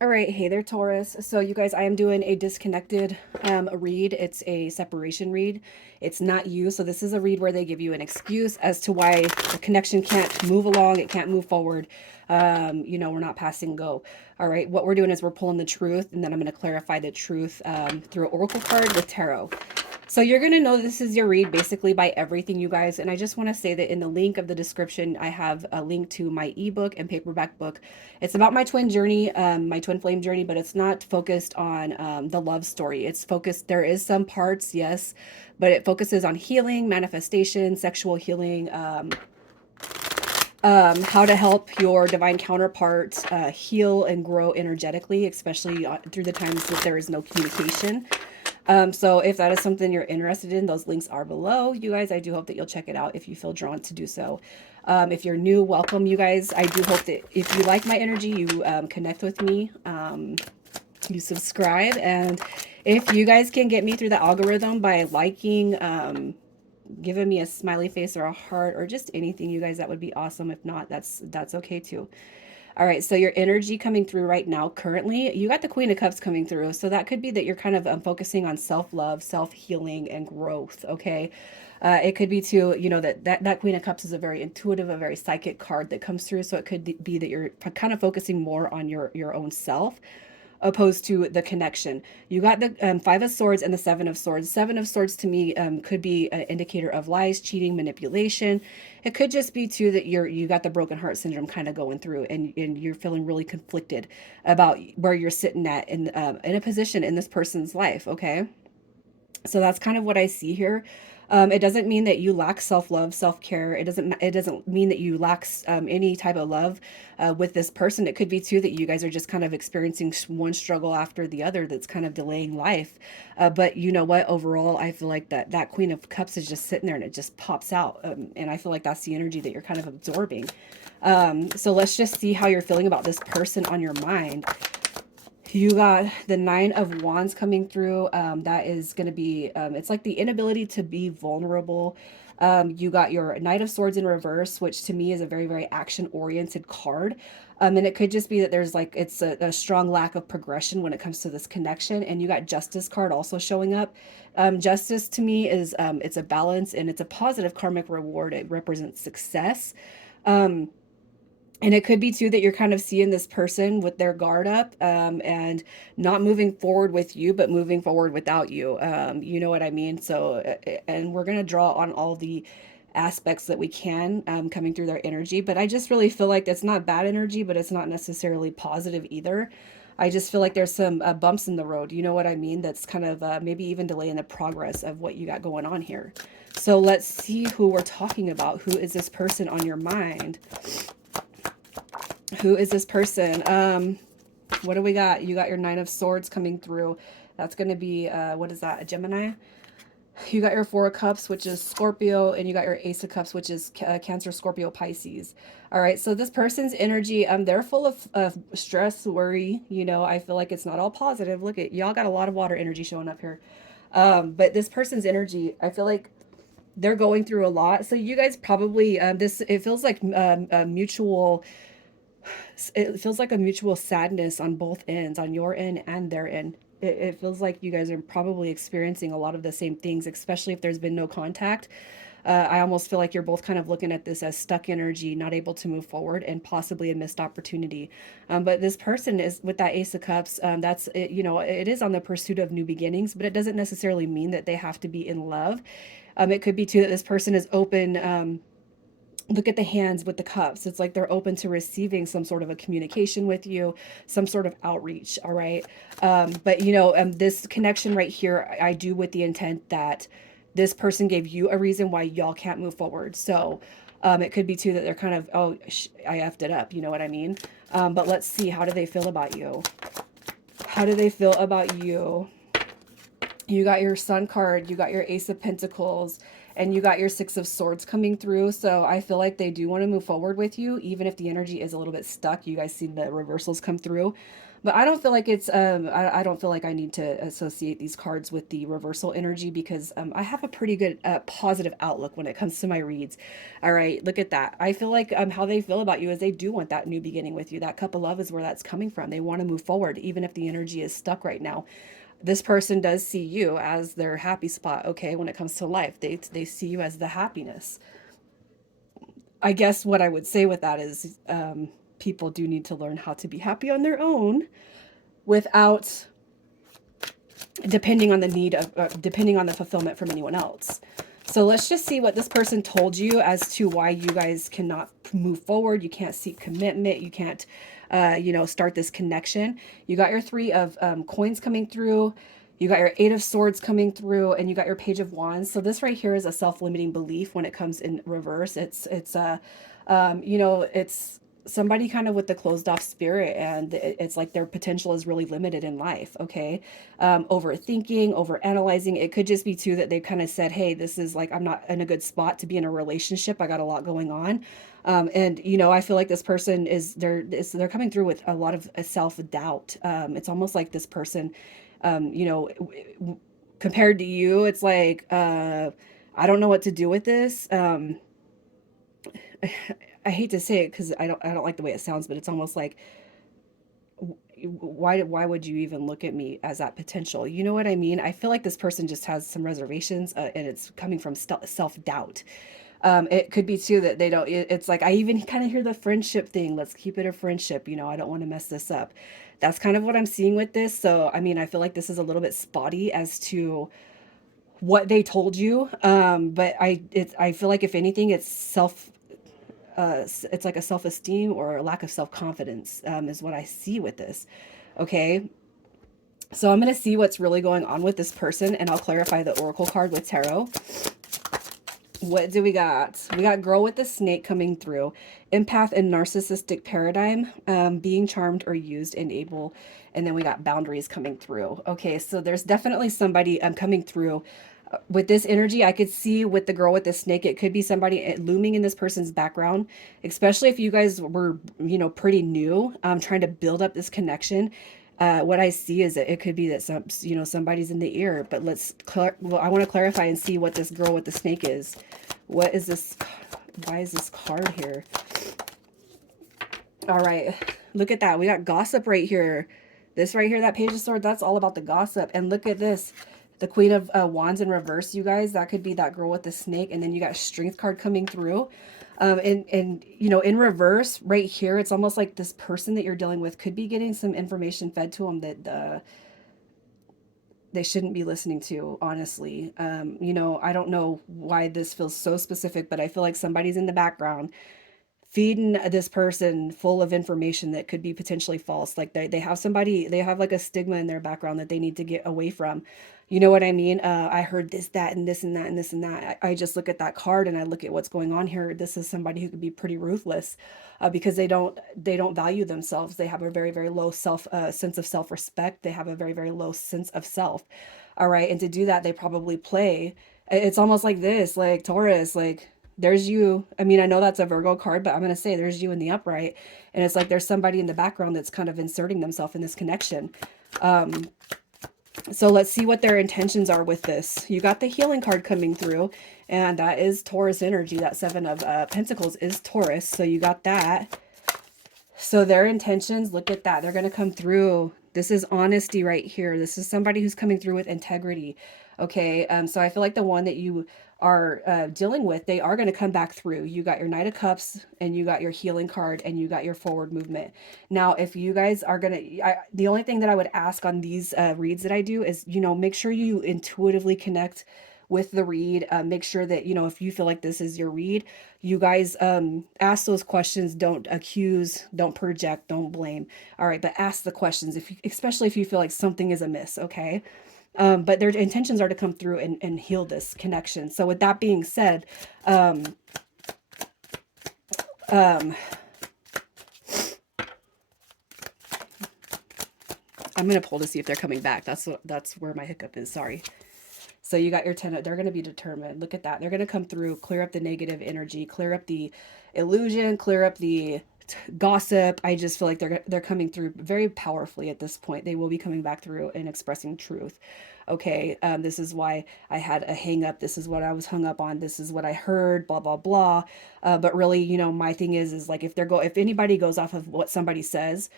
All right, hey there, Taurus. So, you guys, I am doing a disconnected read. It's a separation read. It's not you. So, this is a read where they give you an excuse as to why the connection can't move along, it can't move forward. We're not passing go. All right, what we're doing is we're pulling the truth, and then I'm going to clarify the truth through an oracle card with tarot. So you're going to know this is your read basically by everything, you guys. And I just want to say that in the link of the description, I have a link to my ebook and paperback book. It's about my twin journey, my twin flame journey, but it's not focused on the love story. It's focused, there is some parts, yes, but it focuses on healing, manifestation, sexual healing, how to help your divine counterparts heal and grow energetically, especially through the times that there is no communication. So if that is something you're interested in, those links are below. You guys, I do hope that you'll check it out if you feel drawn to do so. If you're new, welcome, you guys. I do hope that if you like my energy, you connect with me, you subscribe. And if you guys can get me through the algorithm by liking, giving me a smiley face or a heart or just anything, you guys, that would be awesome. If not, that's okay too. All right, so your energy coming through right now, currently, you got the Queen of Cups coming through. So that could be that you're kind of focusing on self-love, self-healing, and growth, okay? It could be too, that Queen of Cups is a very intuitive, a very psychic card that comes through. So it could be that you're kind of focusing more on your own self opposed to the connection. You got the Five of Swords and the Seven of Swords. Seven of Swords to me could be an indicator of lies, cheating, manipulation. It could just be too that you got the broken heart syndrome kind of going through, and you're feeling really conflicted about where you're sitting at in a position in this person's life. Okay, so that's kind of what I see here. It doesn't mean that you lack self-love, self-care. It doesn't mean that you lack any type of love with this person. It could be too that you guys are just kind of experiencing one struggle after the other that's kind of delaying life. But you know what? Overall, I feel like that Queen of Cups is just sitting there and it just pops out. And I feel like that's the energy that you're kind of absorbing. So let's just see how you're feeling about this person on your mind. You got the Nine of Wands coming through. That is going to be, it's like the inability to be vulnerable. You got your Knight of Swords in reverse, which to me is a very, very action-oriented card. And it could just be that there's like, it's a strong lack of progression when it comes to this connection. And you got Justice card also showing up. Justice to me is, it's a balance and it's a positive karmic reward. It represents success. Um, and it could be too that you're kind of seeing this person with their guard up and not moving forward with you, but moving forward without you. You know what I mean? So, and we're going to draw on all the aspects that we can coming through their energy. But I just really feel like that's not bad energy, but it's not necessarily positive either. I just feel like there's some bumps in the road. You know what I mean? That's kind of maybe even delaying the progress of what you got going on here. So let's see who we're talking about. Who is this person on your mind? Who is this person? What do we got? You got your Nine of Swords coming through. That's going to be, what is that, a Gemini? You got your Four of Cups, which is Scorpio, and you got your Ace of Cups, which is Cancer, Scorpio, Pisces. All right, so this person's energy, they're full of stress, worry. I feel like it's not all positive. Look at y'all got a lot of water energy showing up here. But this person's energy, I feel like they're going through a lot. So you guys probably, it feels like a mutual it feels like a mutual sadness on both ends, on your end and their end. It feels like you guys are probably experiencing a lot of the same things, especially if there's been no contact. I almost feel like you're both kind of looking at this as stuck energy, not able to move forward, and possibly a missed opportunity. But this person is with that Ace of Cups. That's it, it is on the pursuit of new beginnings, but it doesn't necessarily mean that they have to be in love. It could be too that this person is open. Look at the hands with the cups. It's like they're open to receiving some sort of a communication with you, some sort of outreach. All right. But this connection right here, I do with the intent that this person gave you a reason why y'all can't move forward. So it could be too that they're kind of, oh, I effed it up. You know what I mean? But let's see. How do they feel about you? How do they feel about you? You got your Sun card, you got your Ace of Pentacles, and you got your Six of Swords coming through. So I feel like they do want to move forward with you, even if the energy is a little bit stuck. You guys see the reversals come through. But I don't feel like it's, I don't feel like I need to associate these cards with the reversal energy because I have a pretty good positive outlook when it comes to my reads. All right, look at that. I feel like how they feel about you is they do want that new beginning with you. That cup of love is where that's coming from. They want to move forward, even if the energy is stuck right now. This person does see you as their happy spot, okay, when it comes to life. They see you as the happiness. I guess what I would say with that is people do need to learn how to be happy on their own without depending on the need of depending on the fulfillment from anyone else. So let's just see what this person told you as to why you guys cannot move forward. You can't seek commitment. You can't start this connection. You got your Three of Coins coming through. You got your Eight of Swords coming through, and you got your Page of Wands. So this right here is a self-limiting belief when it comes in reverse. It's somebody kind of with the closed off spirit, and it's like their potential is really limited in life. Okay. Overthinking, over analyzing. It could just be too that they kind of said, hey, this is like, I'm not in a good spot to be in a relationship. I got a lot going on. And I feel like this person they're coming through with a lot of self-doubt. It's almost like this person, compared to you, it's like, I don't know what to do with this. I hate to say it because I don't like the way it sounds, but it's almost like, why would you even look at me as that potential? You know what I mean? I feel like this person just has some reservations, and it's coming from self-doubt. It could be too that they don't, it's like, I even kind of hear the friendship thing. Let's keep it a friendship. I don't want to mess this up. That's kind of what I'm seeing with this. So, I mean, I feel like this is a little bit spotty as to what they told you. But I feel like if anything, it's like a self-esteem or a lack of self-confidence, is what I see with this. Okay. So I'm going to see what's really going on with this person, and I'll clarify the Oracle card with Tarot. What do we got? We got Girl with the Snake coming through. Empath and narcissistic paradigm, being charmed or used, enable. And then we got boundaries coming through. Okay, so there's definitely somebody coming through. With this energy, I could see with the Girl with the Snake, it could be somebody looming in this person's background, especially if you guys were, pretty new, trying to build up this connection. What I see is that it could be that somebody's in the ear, but well, I want to clarify and see what this Girl with the Snake is. What is this? Why is this card here? All right, look at that. We got gossip right here. This right here, that Page of Swords, that's all about the gossip. And look at this, the Queen of Wands in reverse, you guys. That could be that Girl with the Snake. And then you got Strength card coming through. And in reverse right here, it's almost like this person that you're dealing with could be getting some information fed to them that they shouldn't be listening to, honestly. I don't know why this feels so specific, but I feel like somebody's in the background feeding this person full of information that could be potentially false. Like they have like a stigma in their background that they need to get away from. You know what I mean? I heard this, that, and this, and that, and this, and that. I just look at that card and I look at what's going on here. This is somebody who could be pretty ruthless, because they don't value themselves. They have a very, very low sense of self-respect. They have a very, very low sense of self. All right. And to do that, they probably play. It's almost like this, like Taurus, like, there's you. I mean, I know that's a Virgo card, but I'm going to say there's you in the upright. And it's like there's somebody in the background that's kind of inserting themselves in this connection. So let's see what their intentions are with this. You got the Healing card coming through, and that is Taurus energy. That Seven of Pentacles is Taurus. So you got that. So their intentions, look at that. They're going to come through. This is honesty right here. This is somebody who's coming through with integrity. Okay. So I feel like the one that you are dealing with, they are going to come back through. You got your Knight of Cups, and you got your Healing card, and you got your forward movement. Now, if you guys are going to, the only thing that I would ask on these reads that I do is, make sure you intuitively connect with the read. Make sure that, if you feel like this is your read, you guys ask those questions. Don't accuse, don't project, don't blame. All right, but ask the questions, especially if you feel like something is amiss. Okay. But their intentions are to come through and heal this connection. So with that being said, um, I'm going to pull to see if they're coming back. That's where my hiccup is. Sorry. So you got your 10, they're going to be determined. Look at that. They're going to come through, clear up the negative energy, clear up the illusion, clear up the gossip. I just feel like they're coming through very powerfully at this point. They will be coming back through and expressing truth. Okay, this is why I had a hang up. This is what I was hung up on. This is what I heard. Blah blah blah. But really, my thing is like if anybody goes off of what somebody says,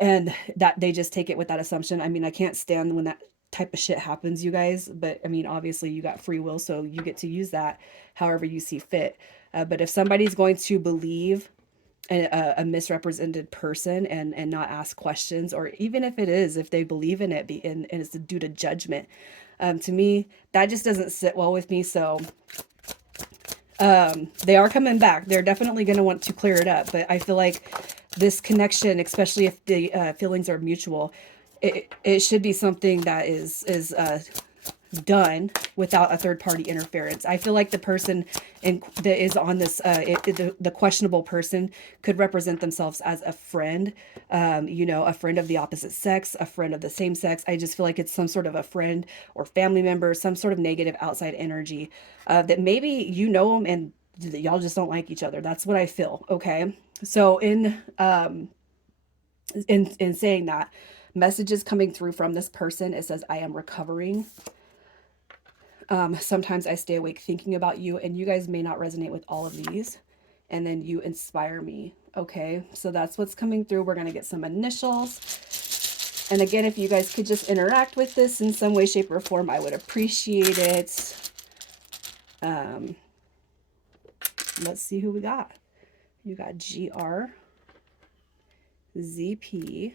and that they just take it with that assumption. I mean, I can't stand when that type of shit happens, you guys. But I mean, obviously, you got free will, so you get to use that however you see fit. But if somebody's going to believe a misrepresented person and not ask questions, or even if it is, if they believe in it and it's due to judgment, to me, that just doesn't sit well with me. So they are coming back. They're definitely going to want to clear it up. But I feel like this connection, especially if the feelings are mutual, it should be something that is done without a third party interference. I feel like the person that is on this, the questionable person could represent themselves as a friend, a friend of the opposite sex, a friend of the same sex. I just feel like it's some sort of a friend or family member, some sort of negative outside energy that maybe them and y'all just don't like each other. That's what I feel. Okay. So in saying that, messages coming through from this person, it says, I am recovering. Sometimes I stay awake thinking about you, and you guys may not resonate with all of these. And then you inspire me. Okay, so that's what's coming through. We're going to get some initials. And again, if you guys could just interact with this in some way, shape, or form, I would appreciate it. Let's see who we got. You got GR, ZP,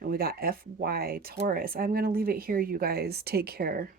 and we got FY Taurus. I'm going to leave it here, you guys. Take care.